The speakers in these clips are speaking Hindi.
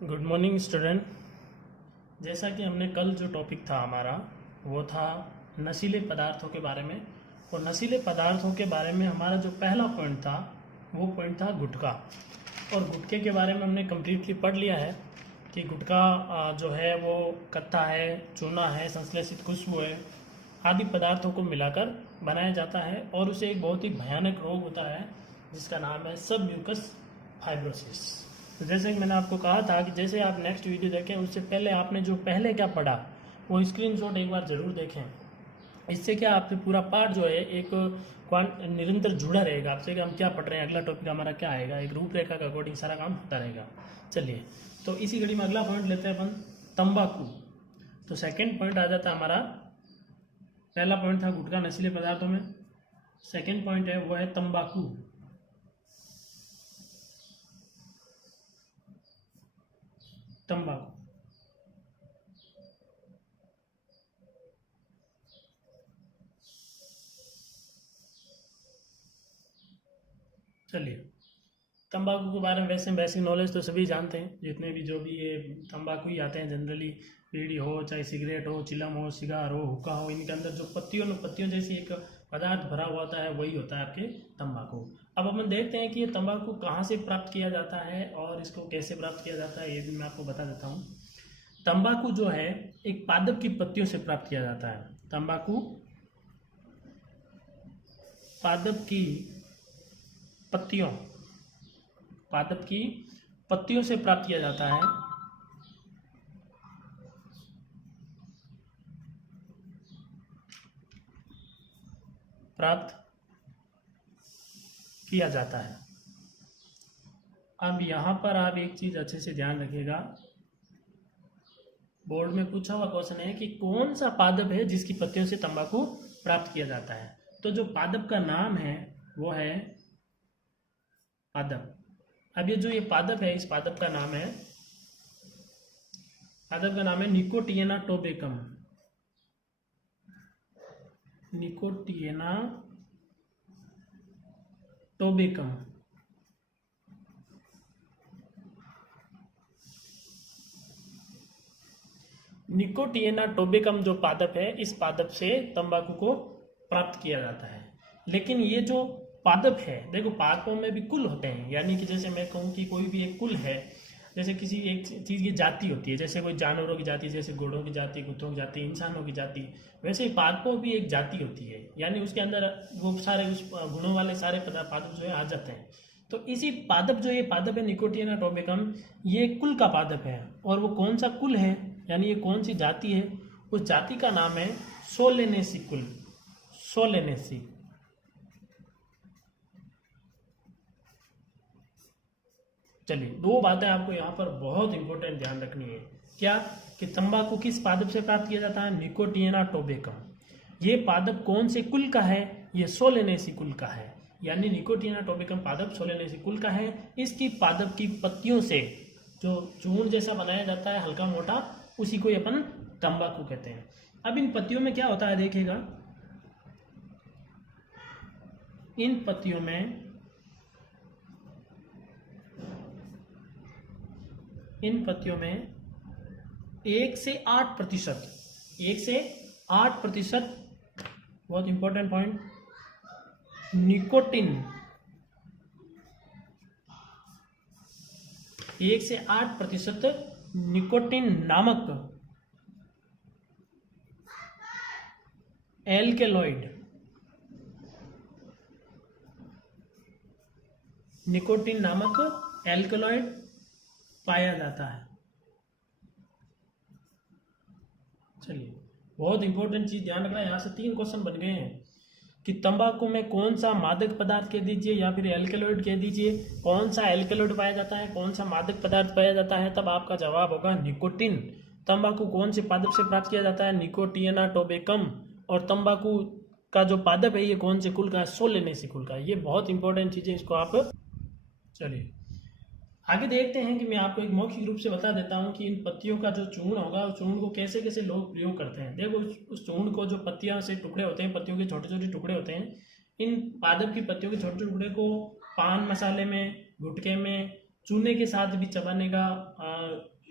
Good morning student. जैसा कि हमने कल जो टॉपिक था हमारा वो था नशीले पदार्थों के बारे में। और नशीले पदार्थों के बारे में हमारा जो पहला पॉइंट था वो पॉइंट था गुटखा। और गुटखे के बारे में हमने कम्प्लीटली पढ़ लिया है कि गुटखा जो है वो कत्था है, चूना है, संश्लेषित खुशबू है आदि पदार्थों को मिलाकर बनाया जाता है और उसे एक बहुत ही भयानक रोग होता है जिसका नाम है सब म्यूकस फाइब्रोसिस। तो जैसे कि मैंने आपको कहा था कि जैसे आप नेक्स्ट वीडियो देखें उससे पहले आपने जो पहले क्या पढ़ा वो स्क्रीनशॉट एक बार ज़रूर देखें। इससे क्या आपसे पूरा पार्ट जो है एक निरंतर जुड़ा रहेगा आपसे कि हम क्या पढ़ रहे हैं, अगला टॉपिक हमारा क्या आएगा, एक रूपरेखा के अकॉर्डिंग सारा काम होता रहेगा। चलिए तो इसी घड़ी में अगला पॉइंट लेते हैं अपन, तंबाकू। तो सेकेंड पॉइंट आ जाता है हमारा, पहला पॉइंट था गुटखा नशीले पदार्थों में, सेकेंड पॉइंट है वो है तंबाकू। तंबाकू चलिए तंबाकू के बारे में वैसे बेसिक नॉलेज तो सभी जानते हैं, जितने भी जो भी ये तंबाकू ही आते हैं जनरली, बीड़ी हो चाहे सिगरेट हो, चिलम हो, सिगार हो, हुक्का हो, इनके अंदर जो पत्तियों जैसी एक पदार्थ भरा हुआ होता है वही होता है आपके तंबाकू। अब अपन देखते हैं कि ये तंबाकू कहाँ से प्राप्त किया जाता है और इसको कैसे प्राप्त किया जाता है ये भी मैं आपको बता देता हूँ। तंबाकू जो है एक पादप की पत्तियों से प्राप्त किया जाता है। तंबाकू पादप की पत्तियों से प्राप्त किया जाता है। अब यहाँ पर आप एक चीज अच्छे से ध्यान रखिएगा, बोर्ड में पूछा हुआ क्वेश्चन है कि कौन सा पादप है जिसकी पत्तियों से तंबाकू प्राप्त किया जाता है। तो जो पादप का नाम है वो है पादप। अब ये पादप है, इस पादप का नाम है निकोटिएना टोबेकम। निकोटिएना टोबेकम। निकोटिएना टोबेकम जो पादप है, इस पादप से तंबाकू को प्राप्त किया जाता है। लेकिन ये जो पादप है, देखो पादपों में भी कुल होते हैं, यानी कि जैसे मैं कहूँ कि कोई भी एक कुल है, जैसे किसी एक चीज़ की जाति होती है, जैसे कोई जानवरों की जाति, जैसे घोड़ों की जाति, कुत्तों की जाति, इंसानों की जाति, वैसे ही पादपों भी एक जाति होती है, यानी उसके अंदर वो सारे उस गुणों वाले सारे पादप जो है आ जाते हैं। तो इसी पादप ये पादप है निकोटिएना टोबेकम, ये कुल का पादप है। और वो कौन सा कुल है, यानी ये कौन सी जाति है, उस जाति का नाम है सोलेनेसी कुल। सोलेनेसी। चलिए दो बातें आपको यहाँ पर बहुत इंपॉर्टेंट ध्यान रखनी है। क्या कि तंबाकू किस पादप से प्राप्त किया जाता है, निकोटिएना टोबेकम। ये पादप कौन से कुल का है, ये सोलेनेसी कुल का है, यानी निकोटिएना टोबेकम पादप सोलेनेसी कुल का है। इसकी पादप की पत्तियों से जो चूर्ण जैसा बनाया जाता है हल्का मोटा, उसी को अपन तंबाकू कहते हैं। अब इन पत्तियों में क्या होता है देखिएगा, इन पत्तियों में 1 से 8%, 1 से 8%, बहुत इंपॉर्टेंट पॉइंट, निकोटिन, 1 से 8% निकोटिन नामक एल्केलॉइड, निकोटिन नामक एल्केलॉइड पाया जाता है। चलिए बहुत इंपॉर्टेंट चीज ध्यान रखना है, यहाँ से 3 क्वेश्चन बन गए हैं कि तंबाकू में कौन सा मादक पदार्थ कह दीजिए या फिर एल्केलॉइड कह दीजिए, कौन सा एल्केलॉइड पाया जाता है, कौन सा मादक पदार्थ पाया जाता है, तब आपका जवाब होगा निकोटिन। तंबाकू कौन से पादप से प्राप्त किया जाता है, निकोटिएना टोबेकम। और तंबाकू का जो पादप है ये कौन से कुल का है, सोलेनेसी कुल का। ये बहुत इंपॉर्टेंट चीजें, इसको आप चलिए आगे देखते हैं कि मैं आपको एक मौखिक रूप से बता देता हूं कि इन पत्तियों का जो चूर्ण होगा उस चूर्ण को कैसे कैसे लोग प्रयोग करते हैं। देखो उस चूर्ण को, जो पत्तियां से टुकड़े होते हैं, पत्तियों के छोटे छोटे टुकड़े होते हैं, इन पादप की पत्तियों के छोटे टुकड़े को पान मसाले में, गुटखे में, चूने के साथ भी चबाने का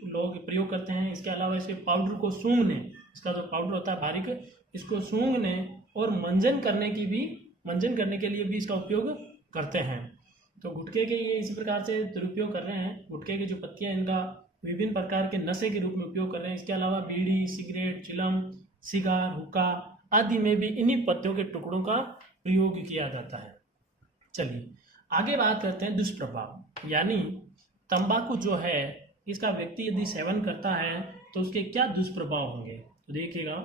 लोग प्रयोग करते हैं। इसके अलावा इसके पाउडर को सूंघने, इसका जो पाउडर होता है बारीक, इसको सूंघने और मंजन करने के लिए भी इसका उपयोग करते हैं। तो गुटखे के ये इस प्रकार से दुरुपयोग कर रहे हैं। गुटखे की जो पत्तियां, इनका विभिन्न प्रकार के नशे के रूप में उपयोग कर रहे हैं। इसके अलावा बीड़ी, सिगरेट, चिलम, सिगार, हुक्का आदि में भी इन्हीं पत्तियों के टुकड़ों का प्रयोग किया जाता है। चलिए आगे बात करते हैं दुष्प्रभाव, यानी तंबाकू जो है इसका व्यक्ति यदि सेवन करता है तो उसके क्या दुष्प्रभाव होंगे। तो देखिएगा,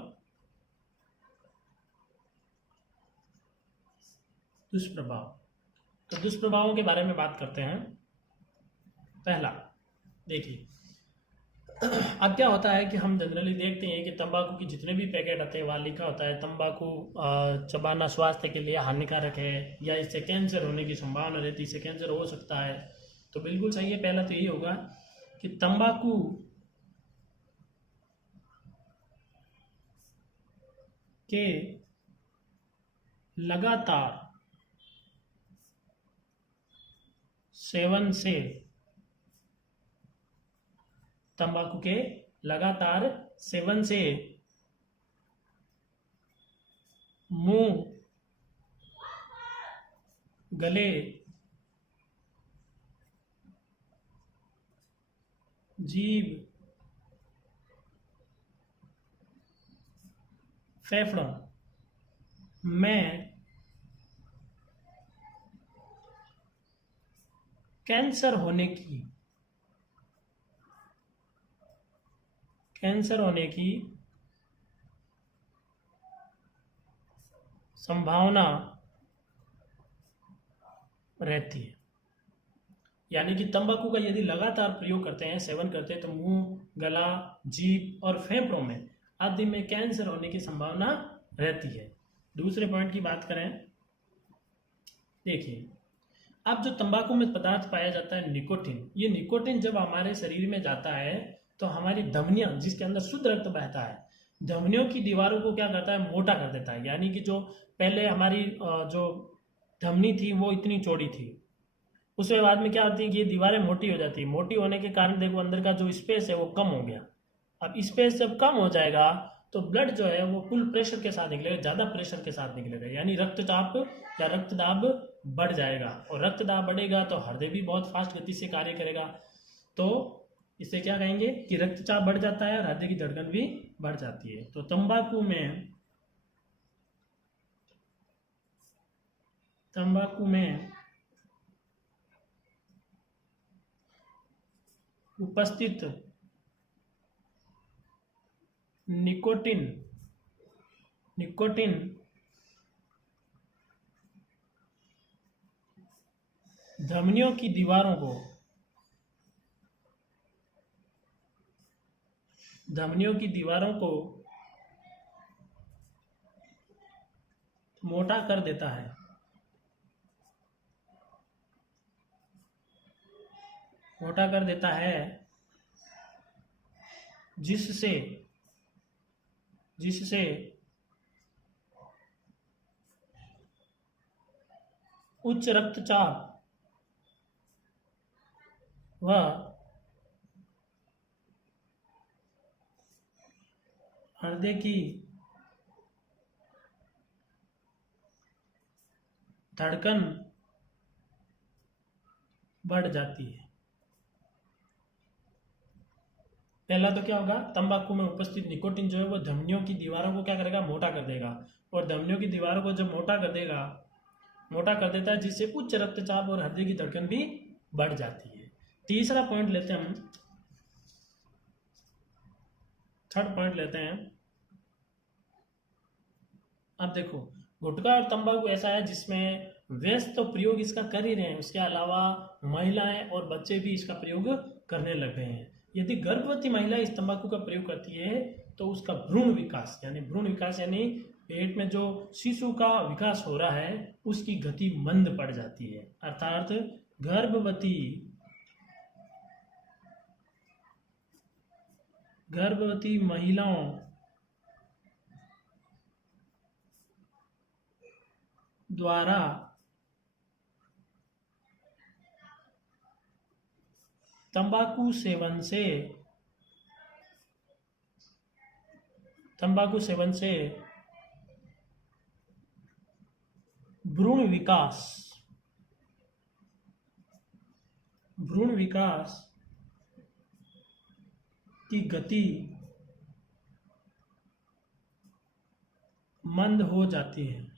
दुष्प्रभाव, तो दुष्प्रभावों के बारे में बात करते हैं। पहला देखिए, अब क्या होता है कि हम जनरली देखते हैं कि तंबाकू की जितने भी पैकेट आते हैं वहाँ लिखा होता है तंबाकू चबाना स्वास्थ्य के लिए हानिकारक है, या इससे कैंसर होने की संभावना रहती है, इससे कैंसर हो सकता है। तो बिल्कुल सही है। पहला तो यही होगा कि तंबाकू के लगातार सेवन से, तंबाकू के लगातार सेवन से मुंह, गले, जीभ, फेफड़ों में कैंसर होने की संभावना रहती है। यानी कि तंबाकू का यदि लगातार प्रयोग करते हैं, सेवन करते हैं, तो मुंह, गला, जीभ और फेफड़ों में आदि में कैंसर होने की संभावना रहती है। दूसरे पॉइंट की बात करें, देखिए, अब जो तंबाकू में पदार्थ पाया जाता है निकोटिन, ये निकोटिन जब हमारे शरीर में जाता है तो हमारी धमनियां, जिसके अंदर शुद्ध रक्त बहता है, धमनियों की दीवारों को क्या करता है, मोटा कर देता है। यानी कि जो पहले हमारी जो धमनी थी वो इतनी चौड़ी थी, उसके बाद में क्या होती है कि ये दीवारें मोटी हो जाती है। मोटी होने के कारण देखो अंदर का जो स्पेस है वो कम हो गया। अब स्पेस जब कम हो जाएगा तो ब्लड जो है वो फुल प्रेशर के साथ निकलेगा, ज़्यादा प्रेशर के साथ निकलेगा, यानी रक्तचाप या रक्तदाब बढ़ जाएगा। और रक्तदाब बढ़ेगा तो हृदय भी बहुत फास्ट गति से कार्य करेगा। तो इससे क्या कहेंगे कि रक्तचाप बढ़ जाता है और हृदय की धड़कन भी बढ़ जाती है। तो तंबाकू में उपस्थित निकोटिन धमनियों की दीवारों को मोटा कर देता है। जिससे उच्च रक्तचाप व हृदय की धड़कन बढ़ जाती है। पहला तो क्या होगा, तंबाकू में उपस्थित निकोटिन जो है वो धमनियों की दीवारों को क्या करेगा, मोटा कर देगा। और धमनियों की दीवारों को जब मोटा कर देता है, जिससे उच्च रक्तचाप और हृदय की धड़कन भी बढ़ जाती है। तीसरा पॉइंट लेते हैं हम, थर्ड पॉइंट लेते हैं। अब देखो, गुटखा और तंबाकू ऐसा है जिसमें व्यस्त तो प्रयोग इसका कर ही रहे हैं, उसके अलावा महिलाएं और बच्चे भी इसका प्रयोग करने लग गए हैं। यदि गर्भवती महिला इस तंबाकू का प्रयोग करती है तो उसका भ्रूण विकास यानी पेट में जो शिशु का विकास हो रहा है उसकी गति मंद पड़ जाती है। अर्थात गर्भवती महिलाओं द्वारा तंबाकू सेवन से भ्रूण विकास की गति मंद हो जाती है।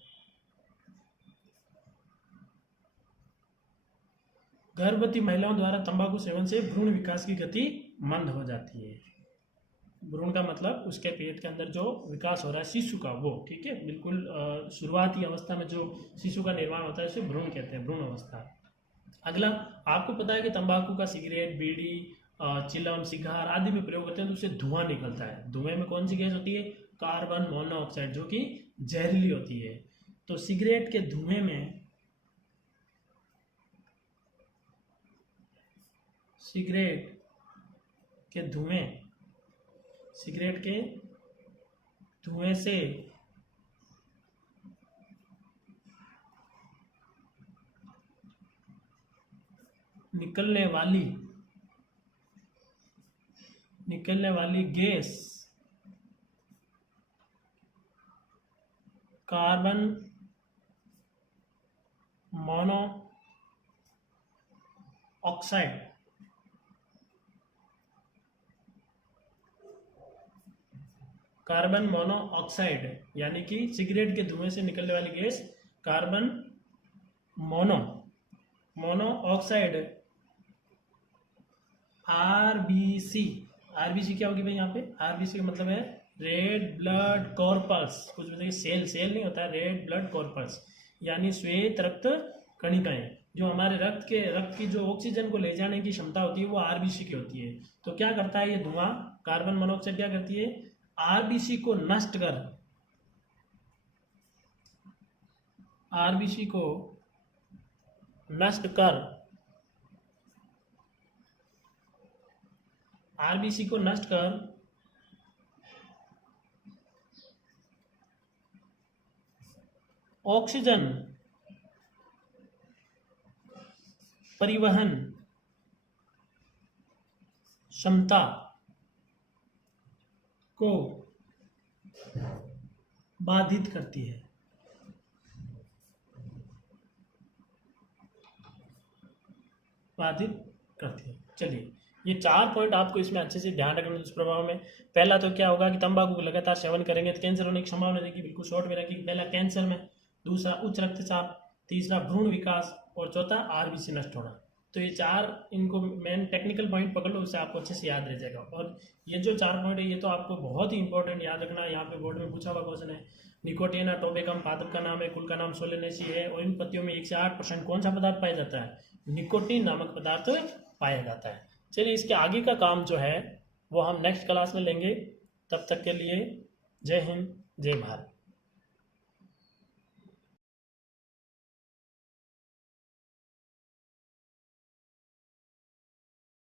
गर्भवती महिलाओं द्वारा तंबाकू सेवन से भ्रूण विकास की गति मंद हो जाती है। भ्रूण का मतलब उसके पेट के अंदर जो विकास हो रहा है शिशु का, वो ठीक है, बिल्कुल शुरुआती अवस्था में जो शिशु का निर्माण होता है उसे भ्रूण कहते हैं, भ्रूण अवस्था। अगला, आपको पता है कि तंबाकू का सिगरेट, बीड़ी, चिलम, सिगार आदि में प्रयोग करते हैं तो उससे धुआं निकलता है। धुएं में कौन सी गैस होती है? कार्बन मोनोऑक्साइड, जो कि जहरीली होती है। तो सिगरेट के धुएं में सिगरेट के धुएं से निकलने वाली गैस कार्बन मोनोऑक्साइड यानी कि सिगरेट के धुएं से निकलने वाली गैस कार्बन मोनोऑक्साइड आरबीसी क्या होगी भाई यहाँ पे? आरबीसी का मतलब है रेड ब्लड कॉर्पस। कुछ बताइए, सेल नहीं होता है, रेड ब्लड कॉर्पस यानी श्वेत रक्त कणिकाएं। जो हमारे रक्त की जो ऑक्सीजन को ले जाने की क्षमता होती है वो आरबीसी की होती है। तो क्या करता है ये धुआं, कार्बन मोनोऑक्साइड क्या करती है? आरबीसी को नष्ट कर ऑक्सीजन परिवहन क्षमता को बाधित करती है। चलिए, ये 4 पॉइंट आपको इसमें अच्छे से ध्यान रखना है दुष्प्रभाव में। पहला तो क्या होगा कि तंबाकू को लगातार सेवन करेंगे तो कैंसर होने की संभावना रहेगी, बिल्कुल शॉर्ट में रखिए। पहला कैंसर में, दूसरा उच्च रक्तचाप, तीसरा भ्रूण विकास और चौथा आरबीसी नष्ट होना। तो ये 4 इनको मेन टेक्निकल पॉइंट पकड़ लो, उससे आपको अच्छे से याद रह जाएगा। और ये जो 4 पॉइंट है ये तो आपको बहुत ही इंपॉर्टेंट याद रखना है। यहाँ पे बोर्ड में पूछा हुआ क्वेश्चन है। निकोटिना टोबेकम पादप का नाम है, कुल का नाम सोलेनेसी है और इन पत्तियों में 1 से 8% कौन सा पदार्थ पाया जाता है? निकोटीन नामक पदार्थ पाया जाता है। चलिए, इसके आगे का काम जो है वो हम नेक्स्ट क्लास में लेंगे। तब तक के लिए जय हिंद, जय भारत।